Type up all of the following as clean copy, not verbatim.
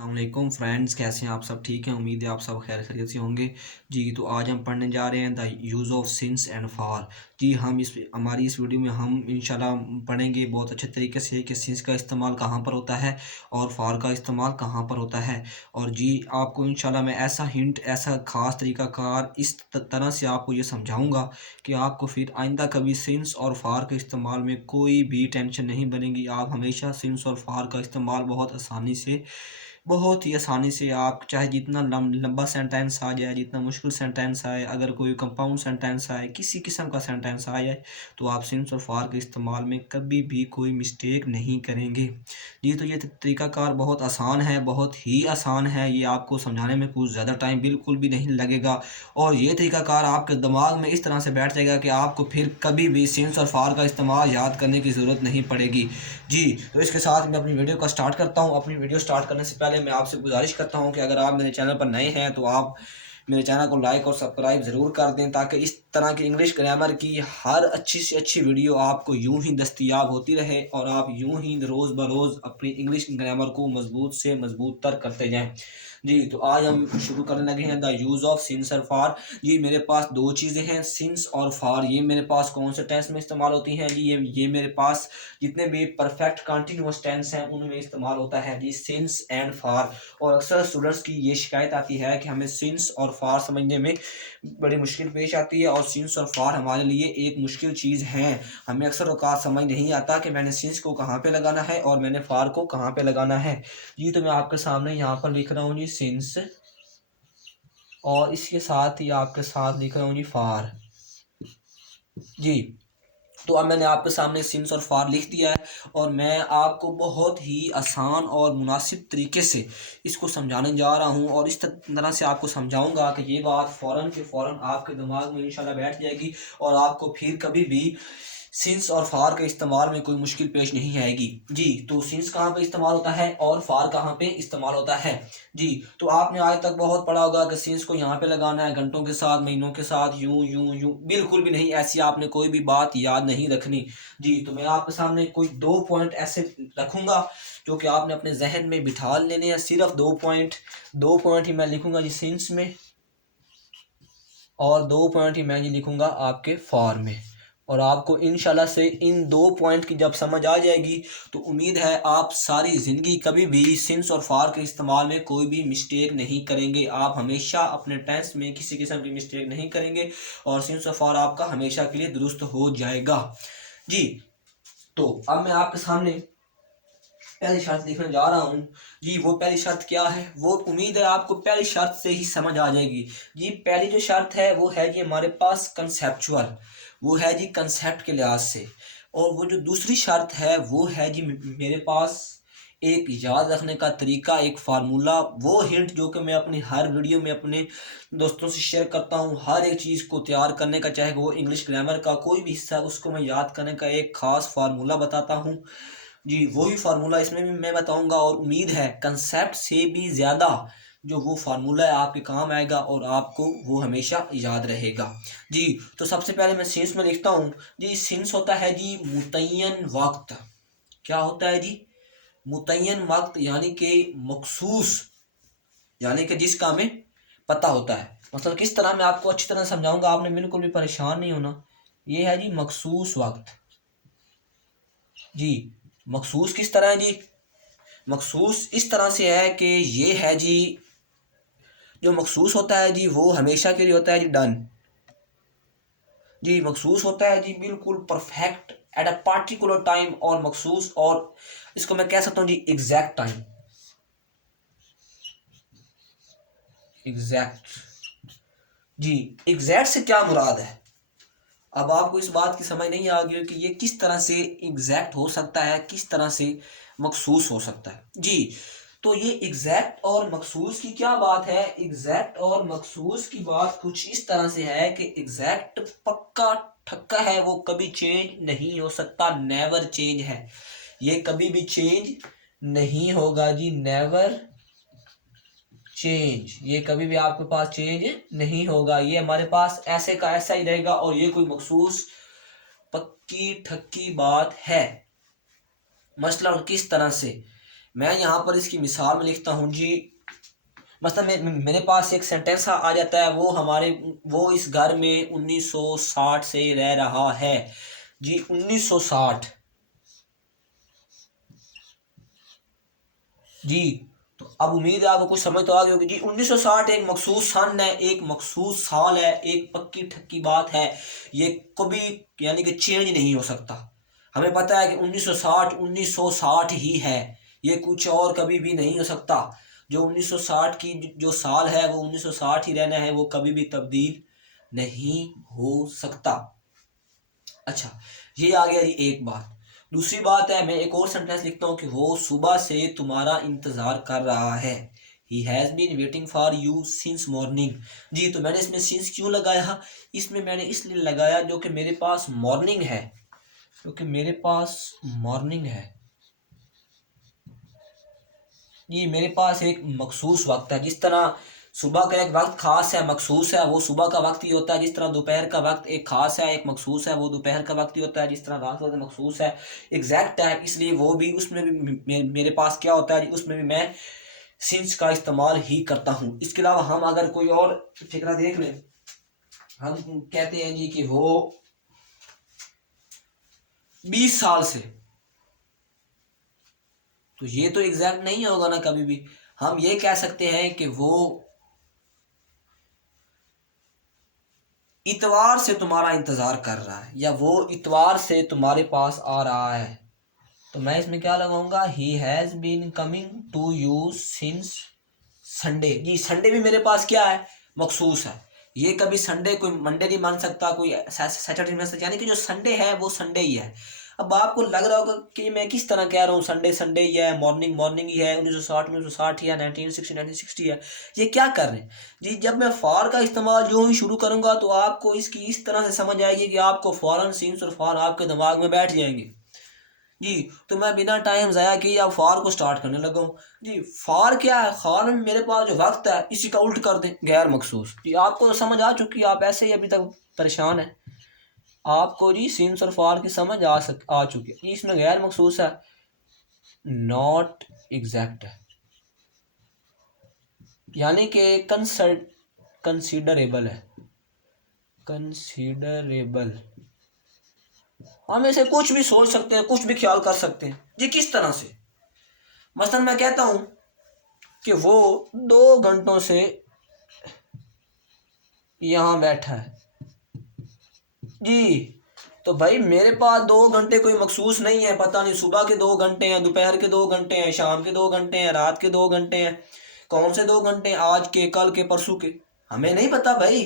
अस्सलामुअलैकुम फ्रेंड्स, कैसे हैं आप सब? ठीक हैं, उम्मीद है आप सब खैर खैरियत से होंगे। जी तो आज हम पढ़ने जा रहे हैं the use of since and for. जी हम हमारी इस वीडियो में हम इंशाल्लाह पढ़ेंगे बहुत अच्छे तरीके से कि सिंस का इस्तेमाल कहाँ पर होता है और फार का इस्तेमाल कहाँ पर होता है। और जी आपको इंशाल्लाह मैं ऐसा हिंट, ऐसा ख़ास तरीक़ाकार इस तरह से आपको ये समझाऊँगा कि आपको फिर आइंदा कभी सिंस और फार के इस्तेमाल में कोई भी टेंशन नहीं बनेगी। आप हमेशा सिंस और फार का इस्तेमाल बहुत ही आसानी से आप चाहे जितना लंबा सेंटेंस आ जाए, जितना मुश्किल सेंटेंस आए, अगर कोई कंपाउंड सेंटेंस आए, किसी किस्म का सेंटेंस आ जाए, तो आप सिंस और फार के इस्तेमाल में कभी भी कोई मिस्टेक नहीं करेंगे। जी तो ये तरीक़ाकार बहुत आसान है, बहुत ही आसान है। ये आपको समझाने में कुछ ज़्यादा टाइम बिल्कुल भी नहीं लगेगा और ये तरीक़ाकार आपके दिमाग में इस तरह से बैठ जाएगा कि आपको फिर कभी भी सिंस और फार का इस्तेमाल याद करने की ज़रूरत नहीं पड़ेगी। जी, तो इसके साथ मैं अपनी वीडियो को स्टार्ट करता हूँ। अपनी वीडियो स्टार्ट करने से पहले मैं आपसे गुज़ारिश करता हूँ कि अगर आप मेरे चैनल पर नए हैं तो आप मेरे चैनल को लाइक और सब्सक्राइब ज़रूर कर दें, ताकि इस तरह की इंग्लिश ग्रामर की हर अच्छी से अच्छी वीडियो आपको यूं ही दस्तयाब होती रहे और आप यूं ही रोज़ बरोज़ अपनी इंग्लिश ग्रामर को मजबूत से मजबूत तर करते जाएँ। जी, तो आज हम शुरू करने लगे हैं द यूज़ ऑफ सिंस और फार। जी मेरे पास 2 चीज़ें हैं, सिंस और फार। ये मेरे पास कौन से टेंस में इस्तेमाल होती हैं जी? ये मेरे पास जितने भी परफेक्ट कंटीन्यूअस टेंस हैं उनमें इस्तेमाल होता है जी सिंस एंड फार। और अक्सर स्टूडेंट्स की ये शिकायत आती है कि हमें सिंस और फार समझने में बड़ी मुश्किल पेश आती है और सिंस और फार हमारे लिए एक मुश्किल चीज़ है। हमें अक्सर औक़ात समझ नहीं आता कि मैंने सिंस को कहाँ पे लगाना है और मैंने फार को कहाँ पे लगाना है। जी तो मैं आपके सामने यहाँ पर लिख रहा हूँ जी सिंस और इसके साथ ही आपके साथ लिख रहा हूँ जी फार। जी तो अब मैंने आपके सामने सिंस और फार लिख दिया है और मैं आपको बहुत ही आसान और मुनासिब तरीके से इसको समझाने जा रहा हूँ और इस तरह से आपको समझाऊंगा कि ये बात फ़ौरन के फ़ौरन आपके दिमाग में इंशाल्लाह बैठ जाएगी और आपको फिर कभी भी सिंस और फार के इस्तेमाल में कोई मुश्किल पेश नहीं आएगी। जी तो सिंस कहाँ पे इस्तेमाल होता है और फार कहाँ पे इस्तेमाल होता है? जी तो आपने आज तक बहुत पढ़ा होगा कि सिंस को यहाँ पे लगाना है घंटों के साथ, महीनों के साथ, यूं यूं यूं। बिल्कुल भी नहीं, ऐसी आपने कोई भी बात याद नहीं रखनी। जी तो मैं आपके सामने कोई 2 पॉइंट ऐसे रखूंगा जो कि आपने अपने जहन में बिठा लेने हैं। सिर्फ 2 पॉइंट ही मैं लिखूंगा जी सिंस में और 2 पॉइंट ही मैं जी लिखूंगा आपके फार में। और आपको इंशाल्लाह से इन 2 पॉइंट की जब समझ आ जाएगी तो उम्मीद है आप सारी ज़िंदगी कभी भी सिंस और फार के इस्तेमाल में कोई भी मिस्टेक नहीं करेंगे। आप हमेशा अपने टेंस में किसी किस्म की मिस्टेक नहीं करेंगे और सिंस और फार आपका हमेशा के लिए दुरुस्त हो जाएगा। जी तो अब मैं आपके सामने पहली शर्त लिखने जा रहा हूँ। जी वो पहली शर्त क्या है, वो उम्मीद है आपको पहली शर्त से ही समझ आ जाएगी। जी पहली जो शर्त है वो है जी हमारे पास कंसेप्चुअल, वो है जी कंसेप्ट के लिहाज से। और वो जो दूसरी शर्त है वो है जी मेरे पास एक याद रखने का तरीका, एक फार्मूला, वो हिंट जो कि मैं अपनी हर वीडियो में अपने दोस्तों से शेयर करता हूँ। हर एक चीज़ को तैयार करने का, चाहे वो इंग्लिश ग्रामर का कोई भी हिस्सा है, उसको मैं याद करने का एक ख़ास फार्मूला बताता हूँ। जी वही फार्मूला इसमें भी मैं बताऊंगा और उम्मीद है कंसेप्ट से भी ज़्यादा जो वो फार्मूला है आपके काम आएगा और आपको वो हमेशा याद रहेगा। जी तो सबसे पहले मैं सिंस में लिखता हूँ। जी सिंस होता है जी मुतय्यन वक्त। क्या होता है जी? मुतय्यन वक्त यानी कि मखसूस, यानी कि जिसका हमें पता होता है। मतलब किस तरह मैं आपको अच्छी तरह समझाऊंगा, आपने बिल्कुल भी परेशान नहीं होना। ये है जी मखसूस वक्त। जी मखसूस किस तरह है जी? मखसूस इस तरह से है कि ये है जी, जो मखसूस होता है जी वो हमेशा के लिए होता है जी डन। जी मखसूस होता है जी बिल्कुल perfect at a particular time, और मखसूस, और इसको मैं कह सकता हूँ जी एग्जैक्ट टाइम, एग्जैक्ट। जी एग्जैक्ट से क्या मुराद है? अब आपको इस बात की समझ नहीं आ गई कि ये किस तरह से एग्जैक्ट हो सकता है, किस तरह से मखसूस हो सकता है। जी तो ये एग्जैक्ट और मखसूस की क्या बात है? एग्जैक्ट और मखसूस की बात कुछ इस तरह से है कि एग्जैक्ट पक्का ठक्का है, वो कभी चेंज नहीं हो सकता, नेवर चेंज है। ये कभी भी चेंज नहीं होगा जी, नेवर चेंज। ये कभी भी आपके पास चेंज नहीं होगा, ये हमारे पास ऐसे का ऐसा ही रहेगा और ये कोई मखसूस पक्की ठक्की बात है। मसलन किस तरह से? मैं यहाँ पर इसकी मिसाल में लिखता हूँ जी। मतलब मेरे पास एक सेंटेंस आ जाता है, वो इस घर में 1960 से रह रहा है जी। 1960 जी। तो अब उम्मीद है आपको कुछ समझ तो आ गई होगी जी। 1960 एक मखसूस सन है, एक मखसूस साल है, एक पक्की ठक्की बात है। ये कभी यानी कि चेंज नहीं हो सकता। हमें पता है कि 1960 1960 ही है, ये कुछ और कभी भी नहीं हो सकता। जो 1960 की जो साल है वो 1960 ही रहना है, वो कभी भी तब्दील नहीं हो सकता। अच्छा, ये आ गया जी एक बात। दूसरी बात है, मैं एक और सेंटेंस लिखता हूँ कि वो सुबह से तुम्हारा इंतजार कर रहा है। He has been waiting for you since morning. जी, तो मैंने इसमें सिंस क्यों लगाया? इसमें मैंने इसलिए लगाया जो कि मेरे पास मॉर्निंग है, क्योंकि मेरे पास मॉर्निंग है जी। मेरे पास एक मखसूस वक्त है। जिस तरह सुबह का एक वक्त खास है, मखसूस है, वो सुबह का वक्त ही होता है। जिस तरह दोपहर का वक्त एक खास है, एक मखसूस है, वो दोपहर का वक्त ही होता है। जिस तरह रात का वक्त मखसूस है, एग्जैक्ट है, इसलिए वो भी उसमें भी मेरे पास क्या होता है, उसमें भी मैं सिंस का इस्तेमाल ही करता हूँ। इसके अलावा हम अगर कोई और फिक्रा देख लें, हम कहते हैं जी कि वो 20 साल से, तो ये तो एग्जैक्ट नहीं होगा ना कभी भी। हम ये कह सकते हैं कि वो इतवार से तुम्हारा इंतजार कर रहा है, या वो इतवार से तुम्हारे पास आ रहा है। तो मैं इसमें क्या लगाऊंगा? He has been coming to you since Sunday. जी, संडे भी मेरे पास क्या है? मखसूस है। ये कभी संडे कोई मंडे नहीं मान सकता, कोई सैटरडे नहीं मान सकता, यानी कि जो संडे है वो संडे ही है। अब आपको लग रहा होगा कि मैं किस तरह कह रहा हूँ, संडे संडे ही है, मॉर्निंग मॉर्निंग ही है, 1960 ही है, 1960 है। ये क्या कर रहे हैं जी? जब मैं फॉर का इस्तेमाल जो ही शुरू करूंगा तो आपको इसकी इस तरह से समझ आएगी कि आपको फॉरन सीन्स और फॉर आपके दिमाग में बैठ जाएंगे जी। तो मैं बिना टाइम ज़ाया किए अब फार को स्टार्ट करने लगा हूँ जी। फार क्या है? फार में मेरे पास जो वक्त है इसी का उल्ट कर दें, गैर मखसूस जी। आपको तो समझ आ चुकी है, आप ऐसे ही अभी तक परेशान हैं। आपको जी सिंस और फार की समझ आ चुकी है। इसमें गैर मखसूस है, नॉट एग्जैक्ट है, यानी कि कंसिडरेबल है। कंसिडरेबल, हम ऐसे कुछ भी सोच सकते हैं, कुछ भी ख्याल कर सकते हैं जी। किस तरह से? मसलन मैं कहता हूं कि वो 2 घंटों से यहाँ बैठा है जी। तो भाई मेरे पास 2 घंटे कोई मखसूस नहीं है, पता नहीं सुबह के 2 घंटे हैं, दोपहर के 2 घंटे हैं, शाम के 2 घंटे हैं, रात के 2 घंटे हैं। कौन से 2 घंटे? आज के, कल के, परसों के? हमें नहीं पता भाई,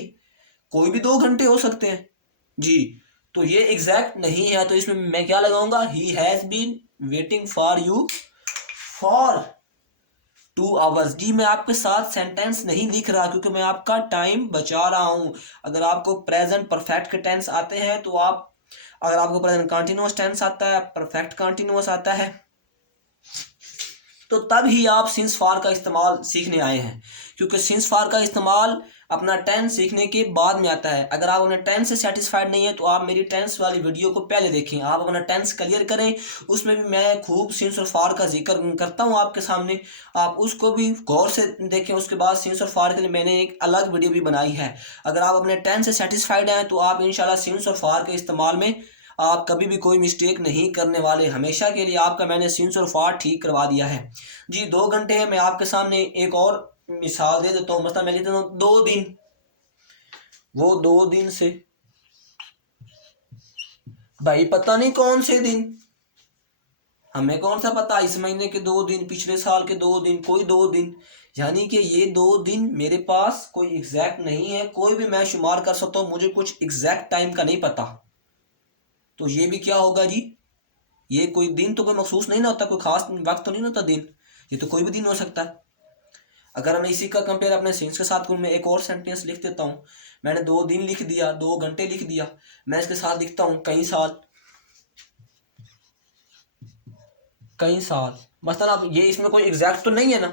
कोई भी 2 घंटे हो सकते हैं जी। तो ये एग्जैक्ट नहीं है, तो इसमें मैं क्या लगाऊंगा? He has been waiting for you for 2 hours. जी, मैं आपके साथ सेंटेंस नहीं लिख रहा क्योंकि मैं आपका टाइम बचा रहा हूं। अगर आपको प्रेजेंट परफेक्ट के टेंस आते हैं तो आप, अगर आपको प्रेजेंट कंटिन्यूअस टेंस आता है, परफेक्ट कंटिन्यूअस आता है, तो तब ही आप सिंस फार का इस्तेमाल सीखने आए हैं। क्योंकि सिंस फार का इस्तेमाल अपना टेंस सीखने के बाद में आता है। अगर आप अपने टेंस से सेटिस्फाइड नहीं है तो आप मेरी टेंस वाली वीडियो को पहले देखें, आप अपना टेंस क्लियर करें। उसमें भी मैं खूब सिंस और फार का जिक्र करता हूँ आपके सामने, आप उसको भी गौर से देखें। उसके बाद सिंस और फार के लिए मैंने एक अलग वीडियो भी बनाई है। अगर आप अपने टेंस से सेटिस्फाइड हैं तो आप इंशाल्लाह सिंस और फार के इस्तेमाल में आप कभी भी कोई मिस्टेक नहीं करने वाले। हमेशा के लिए आपका मैंने सिंस और फार ठीक करवा दिया है जी। 2 घंटे हैं, मैं आपके सामने एक और मिसाल दे देता हूँ। मतलब मैं लिख देता हूँ 2 दिन। वो 2 दिन से, भाई पता नहीं कौन से दिन, हमें कौन सा पता, इस महीने के 2 दिन, पिछले साल के 2 दिन, कोई 2 दिन। यानी कि ये 2 दिन मेरे पास कोई एग्जैक्ट नहीं है, कोई भी मैं शुमार कर सकता हूँ, मुझे कुछ एग्जैक्ट टाइम का नहीं पता। तो ये भी क्या होगा जी? ये कोई दिन तो कोई मखसूस नहीं ना होता, कोई खास वक्त तो नहीं होता दिन, ये तो कोई भी दिन हो सकता है। अगर मैं इसी का कंपेयर अपने सिंस के साथ करूँ, मैं एक और सेंटेंस लिख देता हूँ। मैंने 2 दिन लिख दिया, 2 घंटे लिख दिया, मैं इसके साथ लिखता हूँ कई साल। कई साल, मतलब अब ये इसमें कोई एग्जैक्ट तो नहीं है ना,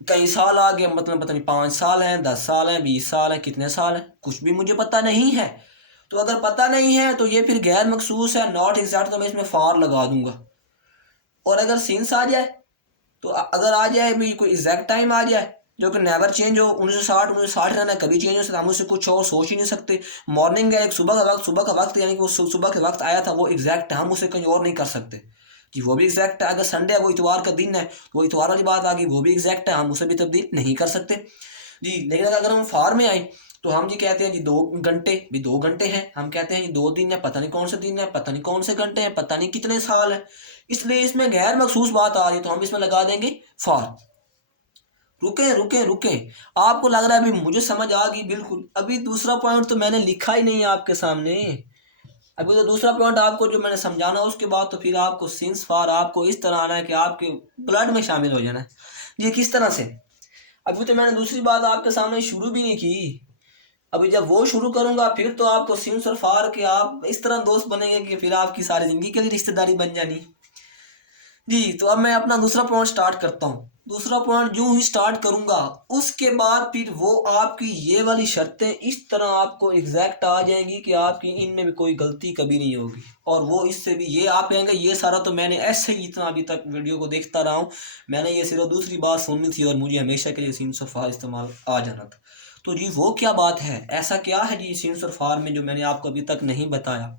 कई साल आ गए, मतलब पता नहीं 5 साल हैं, 10 साल हैं, 20 साल हैं, कितने साल हैं, कुछ भी मुझे पता नहीं है। तो अगर पता नहीं है तो ये फिर गैर मखसूस है, नॉट एग्जैक्ट, तो मैं इसमें फार लगा दूंगा। और अगर सिंस आ जाए तो अगर आ जाए भी कोई एग्जैक्ट टाइम आ जाए जो कि नेवर चेंज हो, 1960 रहना है, कभी चेंज हो सकता, हम उससे कुछ और सोच ही नहीं सकते। मॉर्निंग है, एक सुबह का वक्त यानी कि वो सुबह के वक्त आया था, वो एग्जैक्ट है, हम उसे कहीं और नहीं कर सकते कि वो भी एग्जैक्ट है। अगर संडे है, वो इतवार का दिन है, तो वो इतवार वाली बात आ गई, वो भी एग्जैक्ट है, हम उसे भी तब्दील नहीं कर सकते जी। लेकिन अगर हम फार में आए तो हम जी कहते हैं जी 2 घंटे, भी 2 घंटे हैं, हम कहते हैं जी 2 दिन है, पता नहीं कौन से दिन है, पता नहीं कौन से घंटे हैं, पता नहीं कितने साल है, इसलिए इसमें गैर मखसूस बात आ रही है तो हम इसमें लगा देंगे फॉर। रुके रुके रुके, आपको लग रहा है अभी मुझे समझ आ गई, बिल्कुल अभी दूसरा पॉइंट तो मैंने लिखा ही नहीं है आपके सामने। अभी तो दूसरा पॉइंट आपको जो मैंने समझाना, उसके बाद तो फिर आपको सिंस फॉर आपको इस तरह आना है कि आपके ब्लड में शामिल हो जाना है। ये किस तरह से, अभी तो मैंने दूसरी बात आपके सामने शुरू भी नहीं की, अभी जब वो शुरू करूंगा फिर तो आपको सिंस और फार के आप इस तरह दोस्त बनेंगे कि फिर आपकी सारी जिंदगी के लिए रिश्तेदारी बन जानी जी। तो अब मैं अपना दूसरा पॉइंट स्टार्ट करता हूँ। दूसरा पॉइंट जो ही स्टार्ट करूंगा उसके बाद फिर वो आपकी ये वाली शर्तें इस तरह आपको एग्जैक्ट आ जाएंगी कि आपकी इनमें भी कोई गलती कभी नहीं होगी, और वो इससे भी ये आप कहेंगे ये सारा तो मैंने ऐसे ही इतना अभी तक वीडियो को देखता रहा हूँ, मैंने ये सिर्फ दूसरी बात सुननी थी और मुझे हमेशा के लिए सिंस और फार इस्तेमाल आ जाना था। तो जी वो क्या बात है, ऐसा क्या है जी सिंस और फार में जो मैंने आपको अभी तक नहीं बताया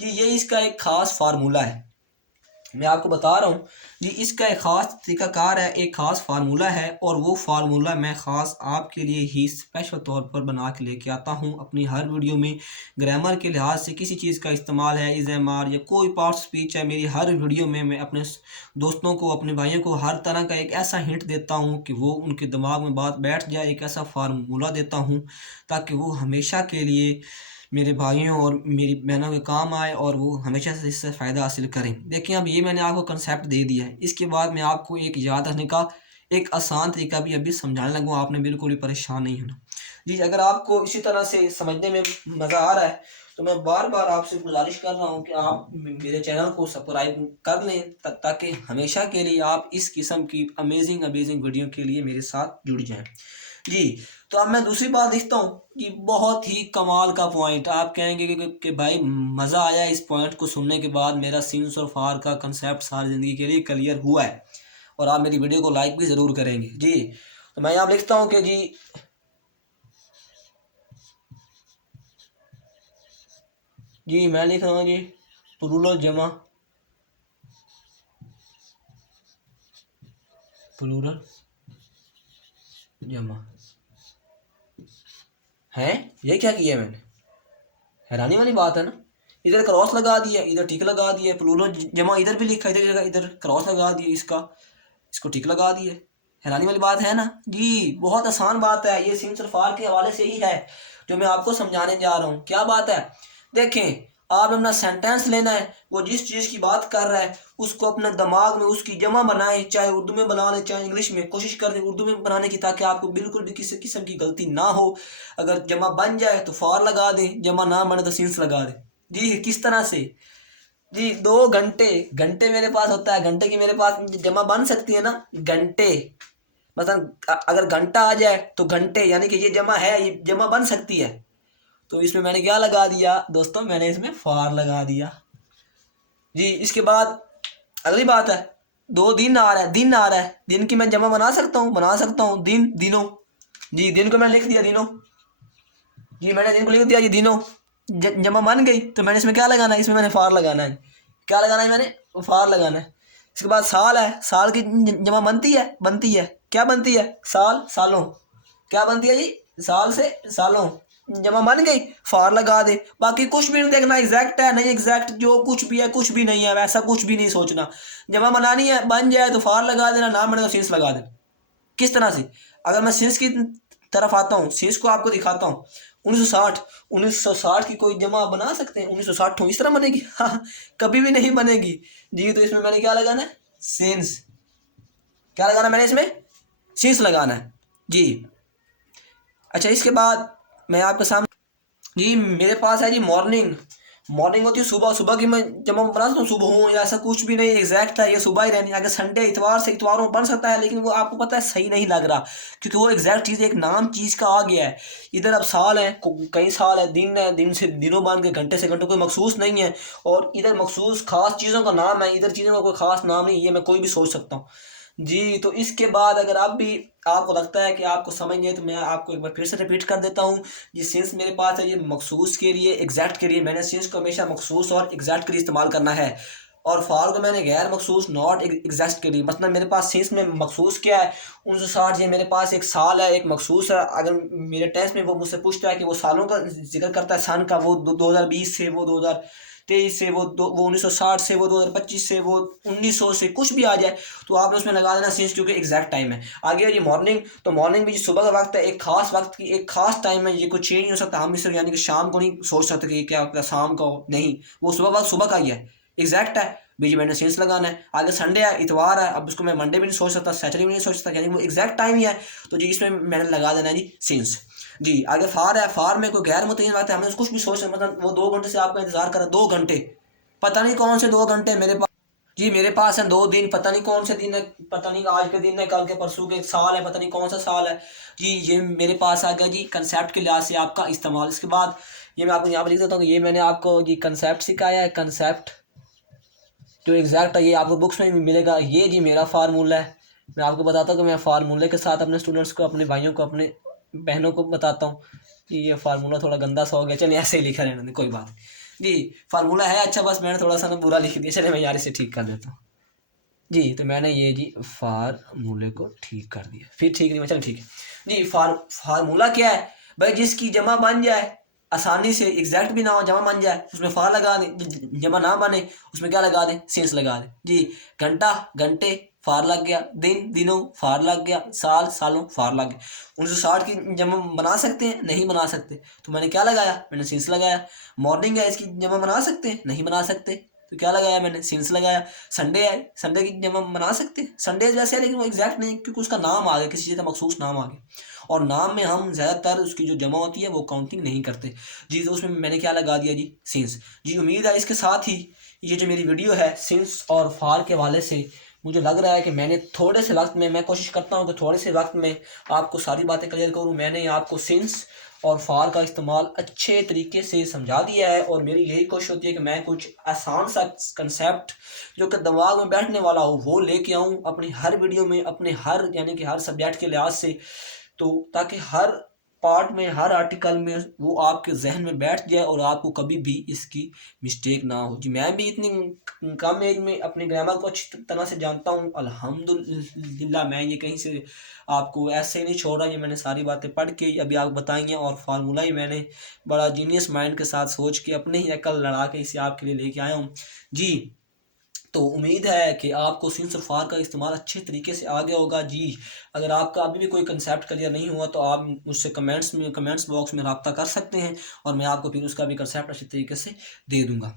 जी। ये इसका एक खास फार्मूला है, मैं आपको बता रहा हूँ जी। इसका एक ख़ास तरीक़ाकार है, एक ख़ास फार्मूला है, और वो फार्मूला मैं ख़ास आपके लिए ही स्पेशल तौर पर बना के लेके आता हूँ अपनी हर वीडियो में। ग्रामर के लिहाज से किसी चीज़ का इस्तेमाल है, इज़ एम आर या कोई पार्ट स्पीच है, मेरी हर वीडियो में मैं अपने दोस्तों को, अपने भाइयों को हर तरह का एक ऐसा हिंट देता हूँ कि वो उनके दिमाग में बात बैठ जाए, एक ऐसा फार्मूला देता हूँ ताकि वो हमेशा के लिए मेरे भाइयों और मेरी बहनों के काम आए और वो हमेशा से इससे फ़ायदा हासिल करें। देखिए अब ये मैंने आपको कंसेप्ट दे दिया है, इसके बाद मैं आपको एक याद रखने का एक आसान तरीका भी अभी समझाने लगूँ, आपने बिल्कुल भी परेशान नहीं होना जी। अगर आपको इसी तरह से समझने में मज़ा आ रहा है तो मैं बार बार आपसे गुजारिश कर रहा हूँ कि आप मेरे चैनल को सब्सक्राइब कर लें ताकि हमेशा के लिए आप इस किस्म की अमेजिंग अमेजिंग वीडियो के लिए मेरे साथ जुड़ जाएँ जी। तो अब मैं दूसरी बात देखता हूँ कि बहुत ही कमाल का पॉइंट, आप कहेंगे कि भाई मज़ा आया इस पॉइंट को सुनने के बाद, मेरा सिंस और फार का कंसेप्ट सारी ज़िंदगी के लिए क्लियर हुआ है और आप मेरी वीडियो को लाइक भी ज़रूर करेंगे जी। तो मैं यहाँ लिखता हूँ कि जी मैं लिख रहा हूँ जी प्लूरल जमा, प्लूरल जमा है। ये क्या किया मैंने, हैरानी वाली बात है ना, इधर क्रॉस लगा दिया, इधर टिक लगा दिया, प्लूरल जमा इधर भी लिखा, इधर इधर क्रॉस लगा दिया, इसको टिक लगा दिए, हैरानी वाली बात है ना जी। बहुत आसान बात है, ये सिंस और फार के हवाले से ही है जो मैं आपको समझाने जा रहा हूँ। क्या बात है, देखें आप अपना सेंटेंस लेना है, वो जिस चीज़ की बात कर रहा है उसको अपने दिमाग में उसकी जमा बनाए, चाहे उर्दू में बना लें चाहे इंग्लिश में, कोशिश करें उर्दू में बनाने की ताकि आपको बिल्कुल भी किसी किस्म की गलती ना हो। अगर जमा बन जाए तो फार लगा दें, जमा ना बने तो सिंस लगा दें जी। किस तरह से जी, 2 घंटे, घंटे मेरे पास होता है, घंटे की मेरे पास जमा बन सकती है ना, घंटे, मतलब अगर घंटा आ जाए तो घंटे, यानी कि ये जमा है, ये जमा बन सकती है। तो इसमें मैंने क्या लगा दिया दोस्तों, मैंने इसमें फार लगा दिया जी। इसके बाद अगली बात है, 2 दिन आ रहा है, दिन आ रहा है, दिन की मैं जमा बना सकता हूँ, बना सकता हूँ, दिन दिनों जी, दिन को मैंने लिख दिया दिनों जी, मैंने दिन को लिख दिया जी दिनों, जमा बन गई तो मैंने इसमें क्या लगाना है, इसमें मैंने फार लगाना है, क्या लगाना है मैंने, फार लगाना है। इसके बाद साल है, साल की जमा बनती है, बनती है, क्या बनती है, साल, सालों, क्या बनती है जी, साल से सालों, जमा बन गई, फार लगा दे। बाकी कुछ भी नहीं देखना, एग्जैक्ट है नहीं एग्जैक्ट, जो कुछ भी है कुछ भी नहीं है, वैसा कुछ भी नहीं सोचना, जमा बनानी है, बन जाए तो फार लगा देना, ना बने तो सिंस लगा देना। किस तरह से, अगर मैं सिंस की तरफ आता हूँ, सिंस को आपको दिखाता हूँ, 1960, 1960 की कोई जमा बना सकते हैं, 1960 इस तरह बनेगी, हाँ कभी भी नहीं बनेगी जी। तो इसमें मैंने क्या लगाना है, सिंस, क्या लगाना मैंने इसमें, सिंस लगाना है जी। अच्छा इसके बाद मैं आपके सामने जी, मेरे पास है जी मॉर्निंग, मॉर्निंग होती है सुबह, सुबह की मैं जब मैं बना सकता हूँ सुबह हूँ या ऐसा कुछ भी नहीं, एग्जैक्ट है ये सुबह ही रहनी है। अगर संडे इतवार से इतवार में बन सकता है, लेकिन वो आपको पता है सही नहीं लग रहा, क्योंकि वो एग्जैक्ट चीज़ एक नाम चीज़ का आ गया है। इधर अब साल है, कई साल है, दिन से दिनों मान के, घंटे से घंटों कोई मखसूस नहीं है। और इधर मखसूस खास चीज़ों का नाम है, इधर चीज़ों का कोई खास नाम नहीं, ये मैं कोई भी सोच सकता हूँ जी। तो इसके बाद अगर आप भी, आपको लगता है कि आपको समझ नहीं है, तो मैं आपको एक बार फिर से रिपीट कर देता हूँ। ये सिंस मेरे पास है, ये मखसूस के लिए, एग्जैक्ट के लिए, मैंने सिंस को हमेशा मखसूस और एग्जैक्ट के लिए इस्तेमाल करना है। और फाल को मैंने गैर मखसूस नॉट एग्जैक्ट के लिए, मतलब मेरे पास सिंस में मखसूस क्या है 1960, ये मेरे पास एक साल है, एक मखसूस है। अगर मेरे टेस्ट में वो मुझसे पूछता है कि वो सालों का जिक्र करता है, सन का, वो 2020 से, वो 2023 से, वो 1960 से, वो 2025 से, वो 1900 से, कुछ भी आ जाए तो आपने उसमें लगा देना सिंस, क्योंकि एग्जैक्ट टाइम है। आगे ये मॉर्निंग, तो मॉर्निंग भी जो सुबह का वक्त है, एक खास वक्त की एक खास टाइम है, ये कुछ चेंज नहीं हो सकता। हम इसे यानी कि शाम को नहीं सोच सकते कि क्या होता है शाम को, नहीं, वो सुबह वक्त सुबह का ही है, एग्जैक्ट है। बीच मैंने सेंस लगाना है। आगे संडे है, इतवार है, अब उसको मैं मंडे भी नहीं सोच सकता, सैटरडे भी नहीं सोच सकता, यानी वो एग्जैक्ट टाइम ही है। तो जी इसमें मैंने लगा देना है जी सेंस। जी आगे फार है, फार में कोई गैर मुतय्यन बात है, हमें कुछ भी सोच सकते, मतलब वो 2 घंटे से आपका इंतजार कर रहा है, 2 घंटे, पता नहीं कौन से 2 घंटे मेरे पास। जी मेरे पास है 2 दिन, पता नहीं कौन से दिन है, पता नहीं आज के दिन है, कल के परसों के, एक साल है, पता नहीं कौन सा साल है जी। ये मेरे पास आ गया जी कंसेप्ट के लिहाज से आपका इस्तेमाल। इसके बाद ये मैं आपको यहाँ पर लिख देता हूँ कि ये मैंने आपको जी कंसेप्ट सिखाया है, कंसेप्ट जो एग्जैक्ट है, ये आपको बुक्स में भी मिलेगा। ये जी मेरा फार्मूला है। मैं आपको बताता हूँ कि मैं फार्मूले के साथ अपने स्टूडेंट्स को, अपने भाइयों को, अपने बहनों को बताता हूँ कि ये फार्मूला थोड़ा गंदा सा हो गया, चलिए ऐसे ही लिखा रहने दें, कोई बात नहीं जी। फार्मूला है अच्छा, बस मैंने थोड़ा सा ना बुरा लिख दिया, चलिए मैं यार इसे ठीक कर देता हूँ जी। तो मैंने ये जी फार्मूले को ठीक कर दिया, फिर ठीक नहीं, चल ठीक है जी। फार्मूला क्या है भाई, जिसकी जमा बन जाए आसानी से, एग्जैक्ट भी ना हो, जमा बन जाए, उसमें फार लगा दें, जमा ना बने उसमें क्या लगा दें, सेंस लगा दें जी। घंटा घंटे फार लग गया, दिन दिनों फार लग गया, साल सालों फार लग गया। 1960 की जमा बना सकते हैं, नहीं बना सकते, तो मैंने क्या लगाया, मैंने सेंस लगाया। मॉर्निंग है, इसकी जमा बना सकते हैं, नहीं बना सकते, तो क्या लगाया, मैंने सेंस लगाया। संडे है, संडे की जमा बना सकते हैं, संडे जैसे है, लेकिन वो एग्जैक्ट नहीं, क्योंकि उसका नाम आ गया, किसी चीज़ का मखसूस नाम आ गया, और नाम में हम ज़्यादातर उसकी जो जमा होती है वो काउंटिंग नहीं करते जी। तो उसमें मैंने क्या लगा दिया जी, सेंस जी। उम्मीद है इसके साथ ही ये जो मेरी वीडियो है सिंस और फार के हवाले से, मुझे लग रहा है कि मैंने थोड़े से वक्त में, मैं कोशिश करता हूँ कि थोड़े से वक्त में आपको सारी बातें क्लियर करूँ। मैंने आपको सिंस और फार का इस्तेमाल अच्छे तरीके से समझा दिया है, और मेरी यही कोशिश होती है कि मैं कुछ आसान सा कंसेप्ट जो कि दिमाग में बैठने वाला हो वो लेके आऊँ अपनी हर वीडियो में, अपने हर यानी कि हर सब्जेक्ट के लिहाज से, तो ताकि हर पार्ट में, हर आर्टिकल में वो आपके जहन में बैठ जाए और आपको कभी भी इसकी मिस्टेक ना हो जी। मैं भी इतनी कम एज में अपने ग्रामर को अच्छी तरह से जानता हूँ अल्हम्दुलिल्लाह। मैं ये कहीं से आपको ऐसे ही नहीं छोड़ रहा, ये मैंने सारी बातें पढ़ के अभी आपको बताई हैं, और फार्मूला ही मैंने बड़ा जीनियस माइंड के साथ सोच के अपने ही अकल लड़ा के इसे आपके लिए लेके आया हूँ जी। तो उम्मीद है कि आपको सिंस और फार का इस्तेमाल अच्छे तरीके से आ गया होगा जी। अगर आपका अभी भी कोई कंसेप्ट क्लियर नहीं हुआ तो आप मुझसे कमेंट्स बॉक्स में रब्ता कर सकते हैं, और मैं आपको फिर उसका भी कंसेप्ट अच्छे तरीके से दे दूँगा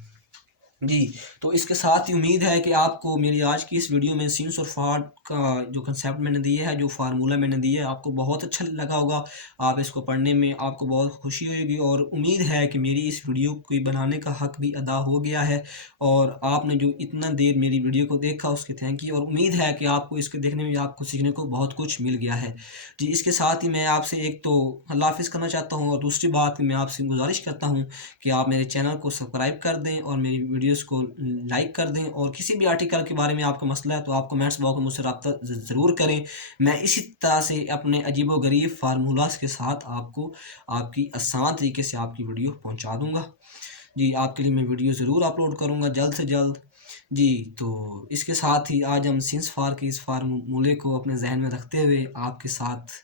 जी। तो इसके साथ ही उम्मीद है कि आपको मेरी आज की इस वीडियो में सिंस और फार का जो कंसेप्ट मैंने दिया है, जो फार्मूला मैंने दिया है, आपको बहुत अच्छा लगा होगा। आप इसको पढ़ने में आपको बहुत खुशी होगी, और उम्मीद है कि मेरी इस वीडियो को बनाने का हक भी अदा हो गया है, और आपने जो इतना देर मेरी वीडियो को देखा उसके थैंक यू। और उम्मीद है कि आपको इसके देखने में आपको सीखने को बहुत कुछ मिल गया है जी। इसके साथ ही मैं आपसे एक तो अल्लाह हाफ़िज़ करना चाहता हूँ, और दूसरी बात मैं आपसे गुजारिश करता हूँ कि आप मेरे चैनल को सब्सक्राइब कर दें और मेरी वीडियोस को लाइक कर दें, और किसी भी आर्टिकल के बारे में आपका मसला है तो आप कमेंट्स बॉक्स में मुझसे रब्ता ज़रूर करें। मैं इसी तरह से अपने अजीबो-गरीब फार्मूलाज़ के साथ आपको आपकी आसान तरीके से आपकी वीडियो पहुँचा दूँगा जी। आपके लिए मैं वीडियो ज़रूर अपलोड करूँगा जल्द से जल्द जी। तो इसके साथ ही आज हम सिंस फार के इस फार्मूले को अपने ज़हन में रखते हुए आपके साथ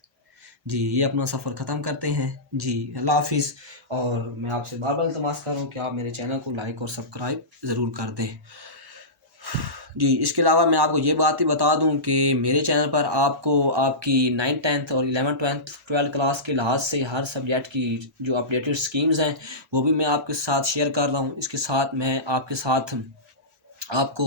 जी ये अपना सफ़र ख़त्म करते हैं जी। अल्लाह हाफ़िज़। और मैं आपसे बार-बार इल्तमास कर रहा हूँ कि आप मेरे चैनल को लाइक और सब्सक्राइब ज़रूर कर दें जी। इसके अलावा मैं आपको ये बात भी बता दूँ कि मेरे चैनल पर आपको आपकी 9th 10th और 11th 12th क्लास के लिहाज से हर सब्जेक्ट की जो अपडेटेड स्कीम्स हैं वो भी मैं आपके साथ शेयर कर रहा हूँ। इसके साथ मैं आपके साथ आपको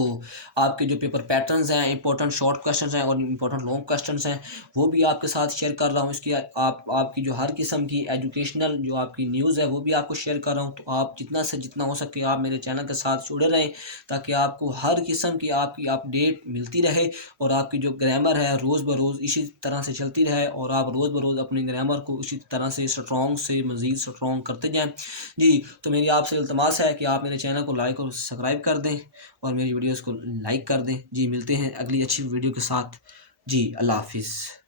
आपके जो पेपर पैटर्न्स हैं, इंपॉर्टेंट शॉर्ट क्वेश्चंस हैं और इंपॉर्टेंट लॉन्ग क्वेश्चंस हैं, वो भी आपके साथ शेयर कर रहा हूँ। इसकी आप आपकी जो हर किस्म की एजुकेशनल जो आपकी न्यूज़ है वो भी आपको शेयर कर रहा हूँ। तो आप जितना से जितना हो सके आप मेरे चैनल के साथ जुड़े रहें, ताकि आपको हर किस्म की आपकी अपडेट मिलती रहे और आपकी जो ग्रामर है रोज़ ब रोज़ इसी तरह से चलती रहे और आप रोज़ ब रोज़ अपनी ग्रामर को इसी तरह से स्ट्रॉन्ग से मज़ीद स्ट्रॉन्ग करते जाएँ। जी, तो मेरी आपसे इल्तमास है कि आप मेरे चैनल को लाइक और सब्सक्राइब कर दें और मेरी वीडियोज़ को लाइक कर दें। जी, मिलते हैं अगली अच्छी वीडियो के साथ। जी, अल्लाह हाफ़िज़।